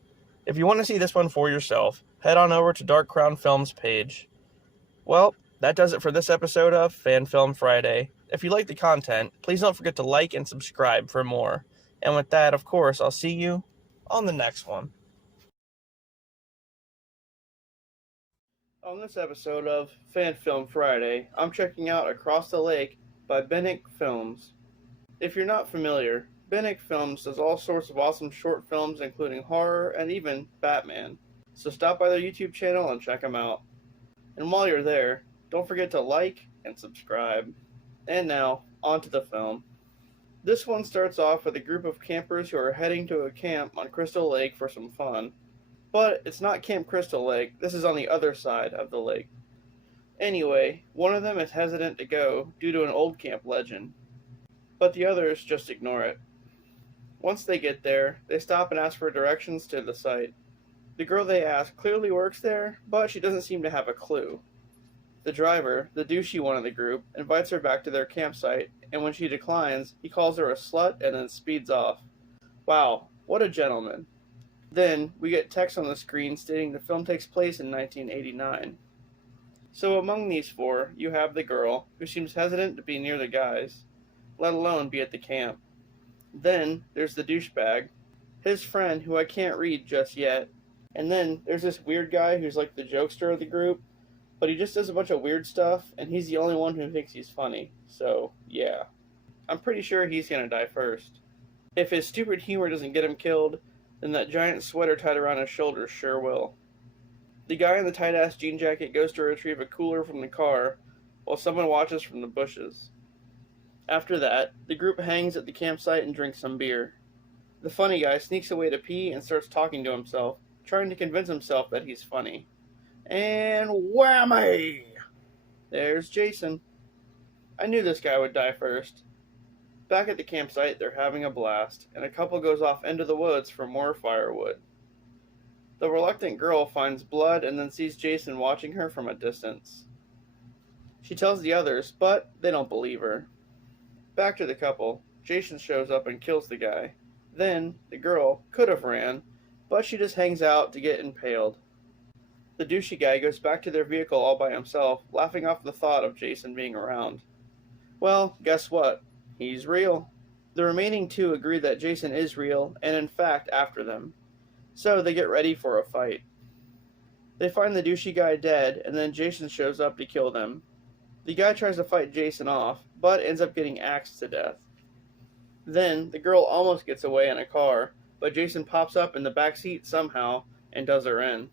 If you want to see this one for yourself, head on over to Dark Crown Films page. Well, that does it for this episode of Fan Film Friday. If you like the content, please don't forget to like and subscribe for more. And with that, of course, I'll see you on the next one. On this episode of Fan Film Friday, I'm checking out Across the Lake by Bennick Films. If you're not familiar, Bennick Films does all sorts of awesome short films including horror and even Batman. So stop by their YouTube channel and check them out. And while you're there, don't forget to like and subscribe. And now, on to the film. This one starts off with a group of campers who are heading to a camp on Crystal Lake for some fun. But it's not Camp Crystal Lake, this is on the other side of the lake. Anyway, one of them is hesitant to go due to an old camp legend. But the others just ignore it. Once they get there, they stop and ask for directions to the site. The girl they ask clearly works there, but she doesn't seem to have a clue. The driver, the douchey one of the group, invites her back to their campsite, and when she declines, he calls her a slut and then speeds off. Wow, what a gentleman. Then, we get text on the screen stating the film takes place in 1989. So among these four, you have the girl, who seems hesitant to be near the guys, let alone be at the camp. Then, there's the douchebag, his friend who I can't read just yet, and then there's this weird guy who's like the jokester of the group, but he just does a bunch of weird stuff, and he's the only one who thinks he's funny, so yeah. I'm pretty sure he's gonna die first. If his stupid humor doesn't get him killed, then that giant sweater tied around his shoulders sure will. The guy in the tight-ass jean jacket goes to retrieve a cooler from the car, while someone watches from the bushes. After that, the group hangs at the campsite and drinks some beer. The funny guy sneaks away to pee and starts talking to himself, trying to convince himself that he's funny. And whammy! There's Jason. I knew this guy would die first. Back at the campsite, they're having a blast, and a couple goes off into the woods for more firewood. The reluctant girl finds blood and then sees Jason watching her from a distance. She tells the others, but they don't believe her. Back to the couple, Jason shows up and kills the guy. Then, the girl could have ran, but she just hangs out to get impaled. The douchey guy goes back to their vehicle all by himself, laughing off the thought of Jason being around. Well, guess what? He's real. The remaining two agree that Jason is real, and in fact after them. So they get ready for a fight. They find the douchey guy dead, and then Jason shows up to kill them. The guy tries to fight Jason off, but ends up getting axed to death. Then, the girl almost gets away in a car, but Jason pops up in the back seat somehow and does her in.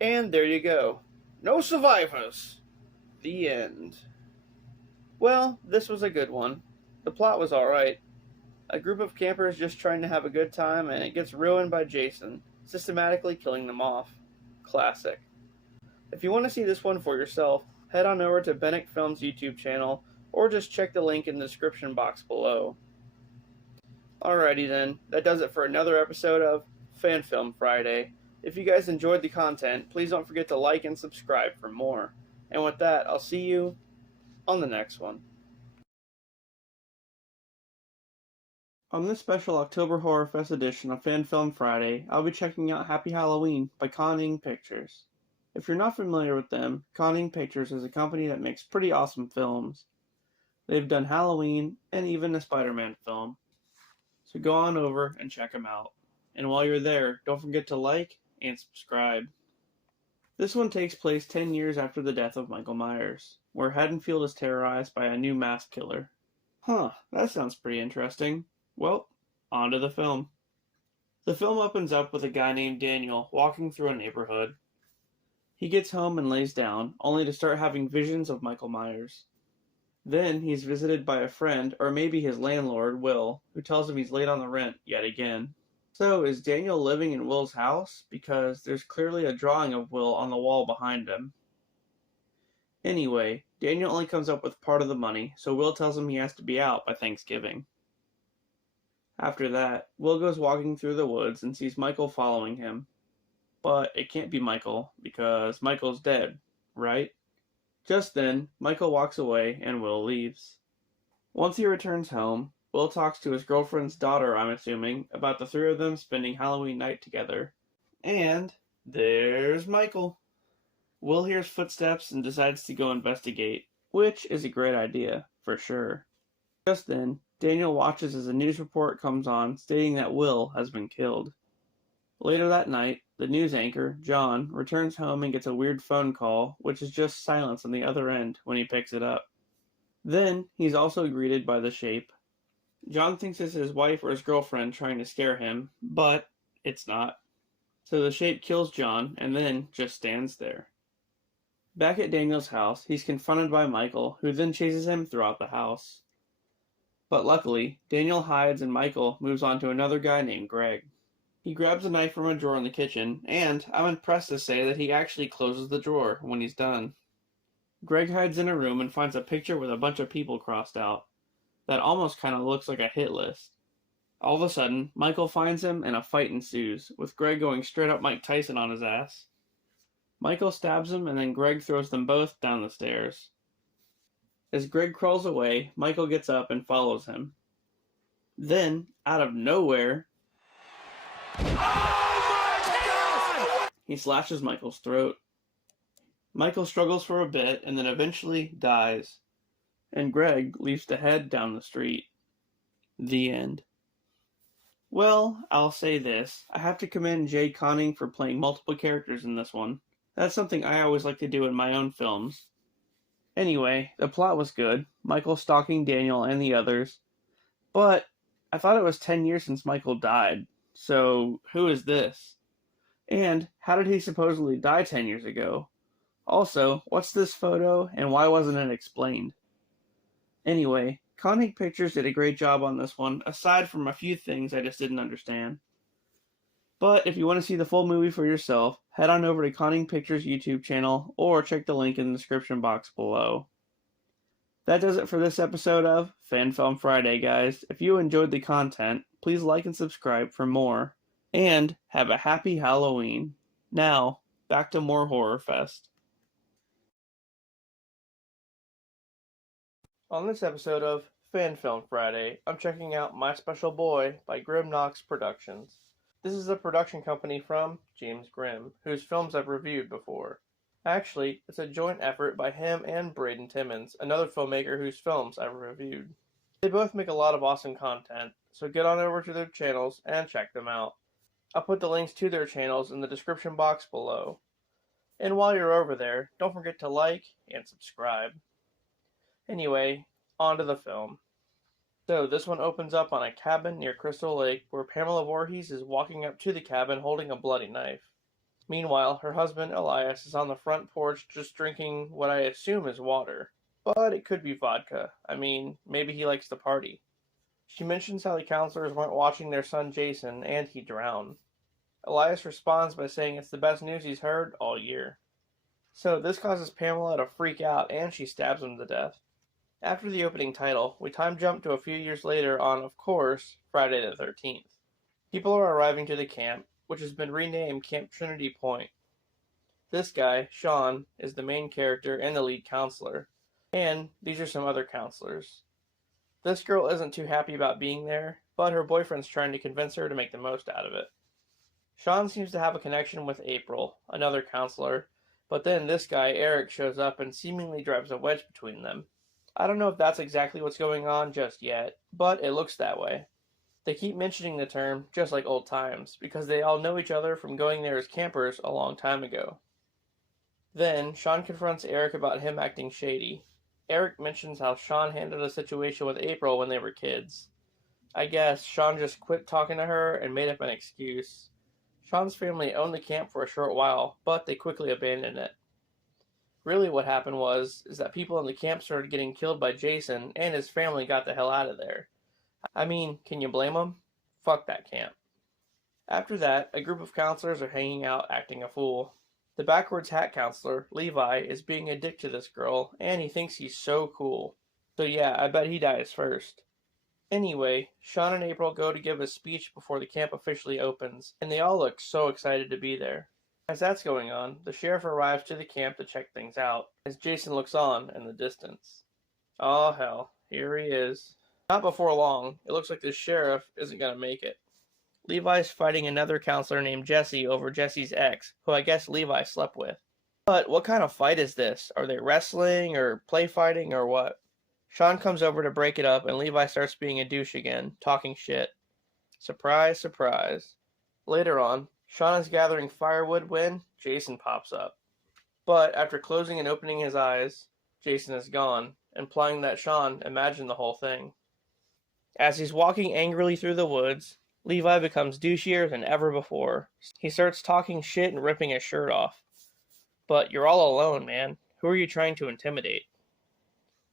And there you go. No survivors. The end. Well, this was a good one. The plot was alright. A group of campers just trying to have a good time, and it gets ruined by Jason, systematically killing them off. Classic. If you want to see this one for yourself, head on over to Bennick Films YouTube channel or just check the link in the description box below. Alrighty then, that does it for another episode of Fan Film Friday. If you guys enjoyed the content, please don't forget to like and subscribe for more. And with that, I'll see you on the next one. On this special October Horror Fest edition of Fan Film Friday, I'll be checking out Happy Halloween by Can't Pictures. If you're not familiar with them, Can't Pictures is a company that makes pretty awesome films. They've done Halloween and even a Spider-Man film. So go on over and check them out. And while you're there, don't forget to like and subscribe. This one takes place 10 years after the death of Michael Myers, where Haddonfield is terrorized by a new masked killer. Huh, that sounds pretty interesting. Well, on to the film. The film opens up with a guy named Daniel walking through a neighborhood. He gets home and lays down, only to start having visions of Michael Myers. Then he's visited by a friend, or maybe his landlord, Will, who tells him he's late on the rent yet again. So, is Daniel living in Will's house? Because there's clearly a drawing of Will on the wall behind him. Anyway, Daniel only comes up with part of the money, so Will tells him he has to be out by Thanksgiving. After that, Will goes walking through the woods and sees Michael following him. But it can't be Michael, because Michael's dead, right? Just then, Michael walks away and Will leaves. Once he returns home, Will talks to his girlfriend's daughter, I'm assuming, about the three of them spending Halloween night together. And there's Michael. Will hears footsteps and decides to go investigate, which is a great idea, for sure. Just then, Daniel watches as a news report comes on stating that Will has been killed. Later that night, the news anchor, John, returns home and gets a weird phone call, which is just silence on the other end when he picks it up. Then, he's also greeted by the Shape. John thinks it's his wife or his girlfriend trying to scare him, but it's not. So the Shape kills John and then just stands there. Back at Daniel's house, he's confronted by Michael, who then chases him throughout the house. But luckily, Daniel hides and Michael moves on to another guy named Greg. He grabs a knife from a drawer in the kitchen, and I'm impressed to say that he actually closes the drawer when he's done. Greg hides in a room and finds a picture with a bunch of people crossed out. That almost kind of looks like a hit list. All of a sudden, Michael finds him and a fight ensues, with Greg going straight up Mike Tyson on his ass. Michael stabs him and then Greg throws them both down the stairs. As Greg crawls away, Michael gets up and follows him. Then, out of nowhere, he slashes Michael's throat. Michael struggles for a bit and then eventually dies. And Greg leaves to head down the street. The end. Well, I'll say this. I have to commend Jay Conning for playing multiple characters in this one. That's something I always like to do in my own films. Anyway, the plot was good. Michael stalking Daniel and the others. But I thought it was 10 years since Michael died. So, who is this? And how did he supposedly die 10 years ago? Also, what's this photo and why wasn't it explained? Anyway, Can't Pictures did a great job on this one, aside from a few things I just didn't understand. But if you want to see the full movie for yourself, head on over to Can't Pictures YouTube channel or check the link in the description box below. That does it for this episode of Fan Film Friday, guys. If you enjoyed the content, please like and subscribe for more. And have a happy Halloween. Now, back to more Horror Fest. On this episode of Fan Film Friday, I'm checking out My Special Boy by Grim Knox Productions. This is a production company from James Grimm, whose films I've reviewed before. Actually, it's a joint effort by him and Braden Timmons, another filmmaker whose films I've reviewed. They both make a lot of awesome content, so get on over to their channels and check them out. I'll put the links to their channels in the description box below. And while you're over there, don't forget to like and subscribe. Anyway, on to the film. So, this one opens up on a cabin near Crystal Lake where Pamela Voorhees is walking up to the cabin holding a bloody knife. Meanwhile, her husband, Elias, is on the front porch just drinking what I assume is water. But it could be vodka. I mean, maybe he likes to party. She mentions how the counselors weren't watching their son Jason and he drowned. Elias responds by saying it's the best news he's heard all year. So this causes Pamela to freak out and she stabs him to death. After the opening title, we time jump to a few years later on, of course, Friday the 13th. People are arriving to the camp, which has been renamed Camp Trinity Point. This guy, Sean, is the main character and the lead counselor, and these are some other counselors. This girl isn't too happy about being there, but her boyfriend's trying to convince her to make the most out of it. Sean seems to have a connection with April, another counselor, but then this guy, Eric, shows up and seemingly drives a wedge between them. I don't know if that's exactly what's going on just yet, but it looks that way. They keep mentioning the term, just like old times, because they all know each other from going there as campers a long time ago. Then, Sean confronts Eric about him acting shady. Eric mentions how Sean handled a situation with April when they were kids. I guess Sean just quit talking to her and made up an excuse. Sean's family owned the camp for a short while, but they quickly abandoned it. Really what happened is that people in the camp started getting killed by Jason, and his family got the hell out of there. I mean, can you blame them? Fuck that camp. After that, a group of counselors are hanging out acting a fool. The backwards hat counselor, Levi, is being a dick to this girl, and he thinks he's so cool. So yeah, I bet he dies first. Anyway, Sean and April go to give a speech before the camp officially opens, and they all look so excited to be there. As that's going on, the sheriff arrives to the camp to check things out, as Jason looks on in the distance. Oh hell, here he is. Not before long, it looks like the sheriff isn't gonna make it. Levi's fighting another counselor named Jesse over Jesse's ex, who I guess Levi slept with. But what kind of fight is this? Are they wrestling, or play fighting, or what? Sean comes over to break it up, and Levi starts being a douche again, talking shit. Surprise, surprise. Later on, Sean is gathering firewood when Jason pops up. But after closing and opening his eyes, Jason is gone, implying that Sean imagined the whole thing. As he's walking angrily through the woods, Levi becomes douchier than ever before. He starts talking shit and ripping his shirt off. But you're all alone, man. Who are you trying to intimidate?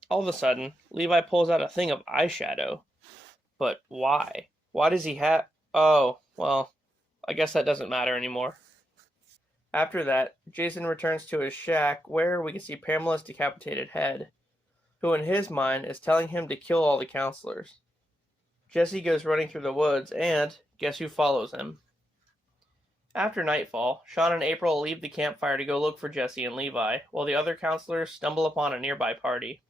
All of a sudden, Levi pulls out a thing of eyeshadow. But why? Why does he have... Oh, well, I guess that doesn't matter anymore. After that, Jason returns to his shack where we can see Pamela's decapitated head, who in his mind is telling him to kill all the counselors. Jesse goes running through the woods, and guess who follows him? After nightfall, Sean and April leave the campfire to go look for Jesse and Levi, while the other counselors stumble upon a nearby party.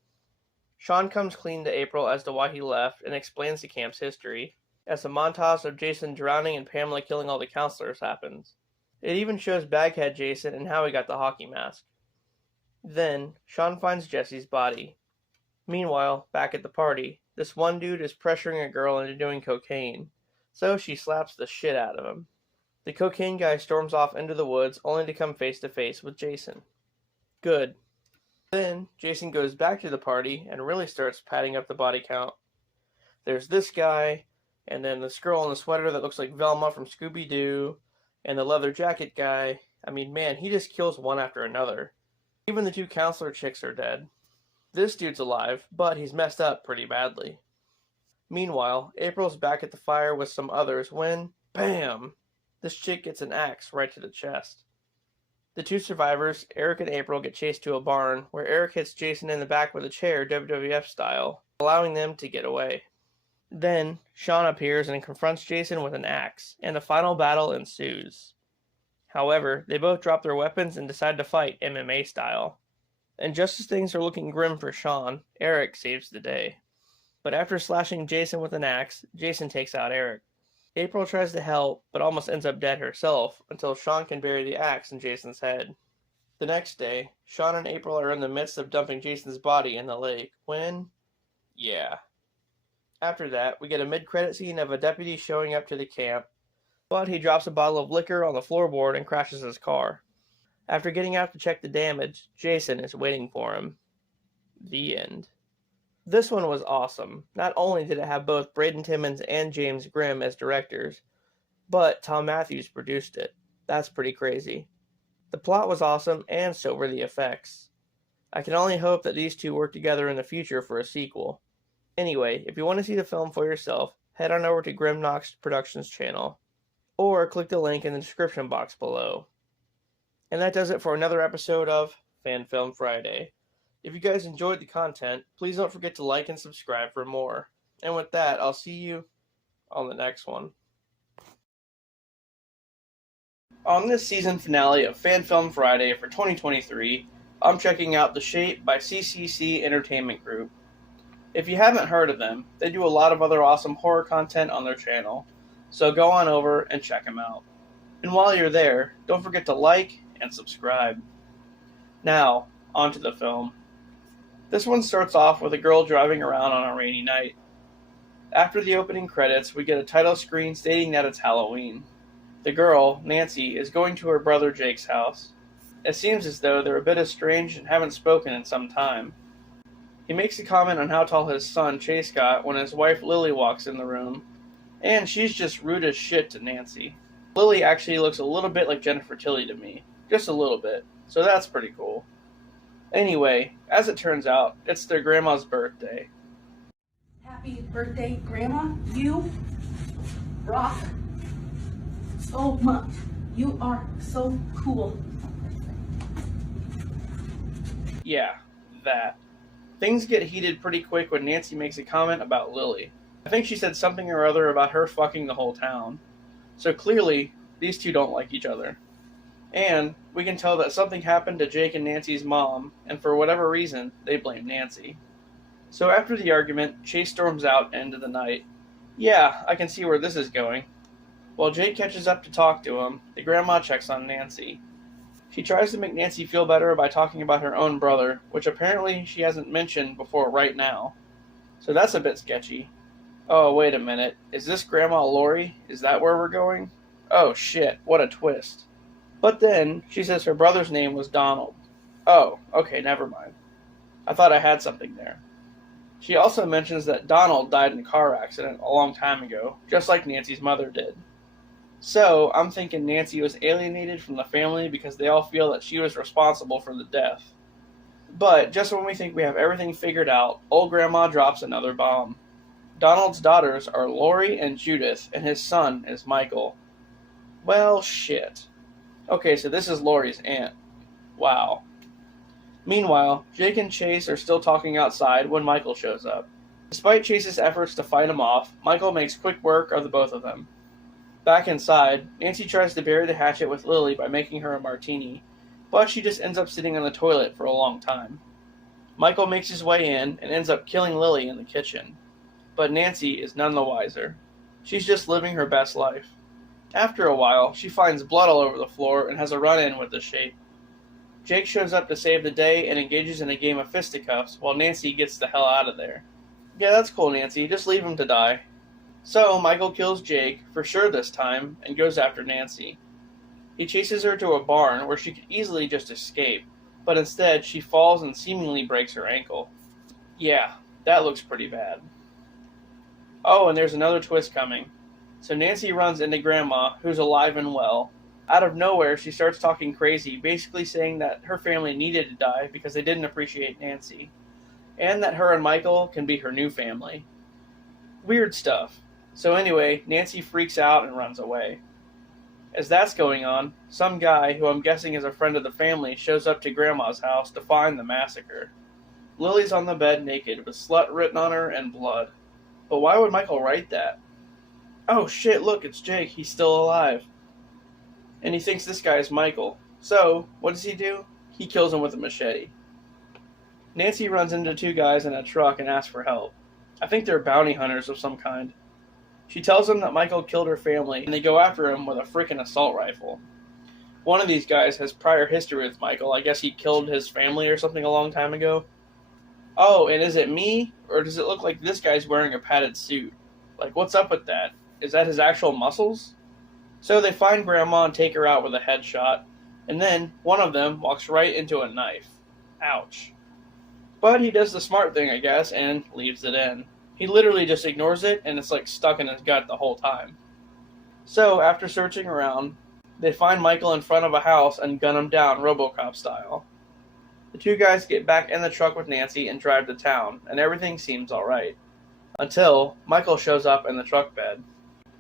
Sean comes clean to April as to why he left and explains the camp's history, as a montage of Jason drowning and Pamela killing all the counselors happens. It even shows Baghead Jason and how he got the hockey mask. Then, Sean finds Jesse's body. Meanwhile, back at the party, this one dude is pressuring a girl into doing cocaine, so she slaps the shit out of him. The cocaine guy storms off into the woods only to come face to face with Jason. Good. Then, Jason goes back to the party and really starts padding up the body count. There's this guy, and then this girl in the sweater that looks like Velma from Scooby-Doo, and the leather jacket guy. I mean, man, he just kills one after another. Even the two counselor chicks are dead. This dude's alive, but he's messed up pretty badly. Meanwhile, April's back at the fire with some others when, BAM! This chick gets an axe right to the chest. The two survivors, Eric and April, get chased to a barn, where Eric hits Jason in the back with a chair, WWF style, allowing them to get away. Then, Sean appears and confronts Jason with an axe, and the final battle ensues. However, they both drop their weapons and decide to fight MMA style. And just as things are looking grim for Sean, Eric saves the day. But after slashing Jason with an axe, Jason takes out Eric. April tries to help, but almost ends up dead herself, until Sean can bury the axe in Jason's head. The next day, Sean and April are in the midst of dumping Jason's body in the lake, when... yeah. After that, we get a mid-credit scene of a deputy showing up to the camp, but he drops a bottle of liquor on the floorboard and crashes his car. After getting out to check the damage, Jason is waiting for him. The end. This one was awesome. Not only did it have both Braden Timmons and James Grimm as directors, but Tom Matthews produced it. That's pretty crazy. The plot was awesome, and so were the effects. I can only hope that these two work together in the future for a sequel. Anyway, if you want to see the film for yourself, head on over to Grimnox Productions channel. or click the link in the description box below. And that does it for another episode of Fan Film Friday. If you guys enjoyed the content, please don't forget to like and subscribe for more. And with that, I'll see you on the next one. On this season finale of Fan Film Friday for 2023, I'm checking out The Shape by CCC Entertainment Group. If you haven't heard of them, they do a lot of other awesome horror content on their channel, so go on over and check them out. And while you're there, don't forget to like and subscribe. Now, onto the film. This one starts off with a girl driving around on a rainy night. After the opening credits, we get a title screen stating that it's Halloween. The girl, Nancy, is going to her brother Jake's house. It seems as though they're a bit estranged and haven't spoken in some time. He makes a comment on how tall his son Chase got when his wife Lily walks in the room, and she's just rude as shit to Nancy. Lily actually looks a little bit like Jennifer Tilly to me, just a little bit, so that's pretty cool. Anyway, as it turns out, it's their grandma's birthday. Happy birthday, Grandma. You rock so much. You are so cool. Yeah, that. Things get heated pretty quick when Nancy makes a comment about Lily. I think she said something or other about her fucking the whole town. So clearly, these two don't like each other. And we can tell that something happened to Jake and Nancy's mom, and for whatever reason, they blame Nancy. So after the argument, Chase storms out into the night. Yeah, I can see where this is going. While Jake catches up to talk to him, the grandma checks on Nancy. She tries to make Nancy feel better by talking about her own brother, which apparently she hasn't mentioned before right now. So that's a bit sketchy. Oh, wait a minute. Is this Grandma Lori? Is that where we're going? Oh shit, what a twist. But then, she says her brother's name was Donald. Oh, okay, never mind. I thought I had something there. She also mentions that Donald died in a car accident a long time ago, just like Nancy's mother did. So, I'm thinking Nancy was alienated from the family because they all feel that she was responsible for the death. But, just when we think we have everything figured out, old Grandma drops another bomb. Donald's daughters are Lori and Judith, and his son is Michael. Well, shit. Okay, so this is Lori's aunt. Wow. Meanwhile, Jake and Chase are still talking outside when Michael shows up. Despite Chase's efforts to fight him off, Michael makes quick work of the both of them. Back inside, Nancy tries to bury the hatchet with Lily by making her a martini, but she just ends up sitting on the toilet for a long time. Michael makes his way in and ends up killing Lily in the kitchen. But Nancy is none the wiser. She's just living her best life. After a while, she finds blood all over the floor and has a run-in with the Shape. Jake shows up to save the day and engages in a game of fisticuffs while Nancy gets the hell out of there. Yeah, that's cool, Nancy. Just leave him to die. So, Michael kills Jake, for sure this time, and goes after Nancy. He chases her to a barn where she could easily just escape, but instead she falls and seemingly breaks her ankle. Yeah, that looks pretty bad. Oh, and there's another twist coming. So Nancy runs into Grandma, who's alive and well. Out of nowhere, she starts talking crazy, basically saying that her family needed to die because they didn't appreciate Nancy, and that her and Michael can be her new family. Weird stuff. So anyway, Nancy freaks out and runs away. As that's going on, some guy, who I'm guessing is a friend of the family, shows up to Grandma's house to find the massacre. Lily's on the bed naked, with slut written on her and blood. But why would Michael write that? Oh shit, look, it's Jake. He's still alive. And he thinks this guy is Michael. So, what does he do? He kills him with a machete. Nancy runs into two guys in a truck and asks for help. I think they're bounty hunters of some kind. She tells them that Michael killed her family, and they go after him with a frickin' assault rifle. One of these guys has prior history with Michael. I guess he killed his family or something a long time ago. Oh, and is it me? Or does it look like this guy's wearing a padded suit? Like, what's up with that? Is that his actual muscles? So they find Grandma and take her out with a headshot, and then one of them walks right into a knife. Ouch. But he does the smart thing, I guess, and leaves it in. He literally just ignores it, and it's like stuck in his gut the whole time. So, after searching around, they find Michael in front of a house and gun him down RoboCop style. The two guys get back in the truck with Nancy and drive to town, and everything seems alright. Until Michael shows up in the truck bed.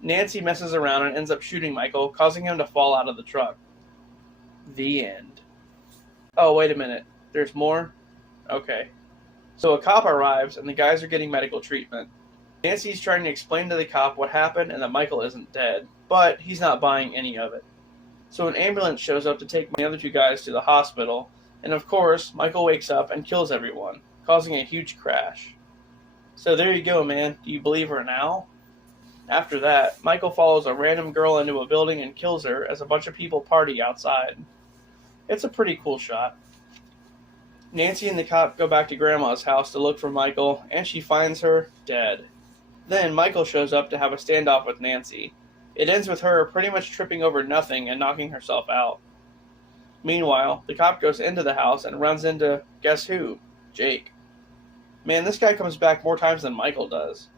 Nancy messes around and ends up shooting Michael, causing him to fall out of the truck. The end. Oh, wait a minute. There's more? Okay. So a cop arrives, and the guys are getting medical treatment. Nancy's trying to explain to the cop what happened and that Michael isn't dead, but he's not buying any of it. So an ambulance shows up to take the other two guys to the hospital, and of course, Michael wakes up and kills everyone, causing a huge crash. So there you go, man. Do you believe her now? After that, Michael follows a random girl into a building and kills her as a bunch of people party outside. It's a pretty cool shot. Nancy and the cop go back to Grandma's house to look for Michael, and she finds her dead. Then Michael shows up to have a standoff with Nancy. It ends with her pretty much tripping over nothing and knocking herself out. Meanwhile, the cop goes into the house and runs into, guess who? Jake. Man, this guy comes back more times than Michael does.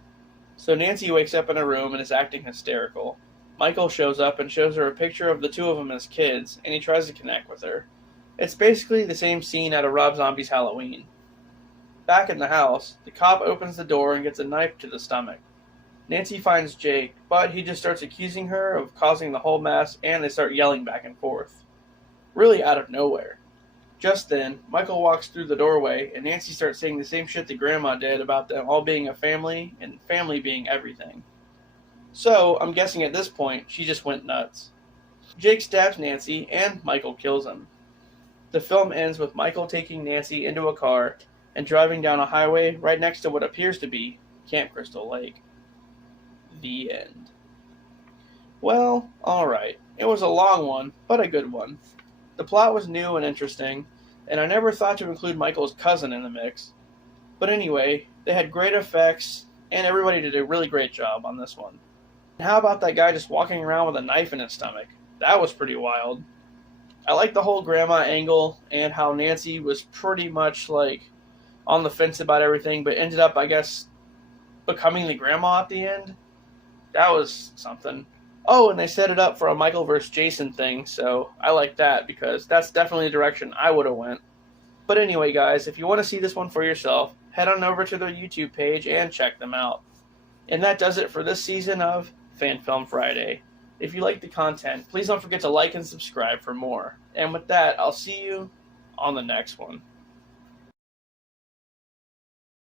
So Nancy wakes up in a room and is acting hysterical. Michael shows up and shows her a picture of the two of them as kids, and he tries to connect with her. It's basically the same scene out of Rob Zombie's Halloween. Back in the house, the cop opens the door and gets a knife to the stomach. Nancy finds Jake, but he just starts accusing her of causing the whole mess, and they start yelling back and forth. Really out of nowhere. Just then, Michael walks through the doorway, and Nancy starts saying the same shit that Grandma did about them all being a family, and family being everything. So, I'm guessing at this point, she just went nuts. Jake stabs Nancy, and Michael kills him. The film ends with Michael taking Nancy into a car and driving down a highway right next to what appears to be Camp Crystal Lake. The end. Well, alright. It was a long one, but a good one. The plot was new and interesting, and I never thought to include Michael's cousin in the mix. But anyway, they had great effects, and everybody did a really great job on this one. And how about that guy just walking around with a knife in his stomach? That was pretty wild. I like the whole grandma angle, and how Nancy was pretty much like on the fence about everything, but ended up, I guess, becoming the grandma at the end. That was something. Oh, and they set it up for a Michael vs. Jason thing, so I like that because that's definitely the direction I would have went. But anyway, guys, if you want to see this one for yourself, head on over to their YouTube page and check them out. And that does it for this season of Fan Film Friday. If you like the content, please don't forget to like and subscribe for more. And with that, I'll see you on the next one.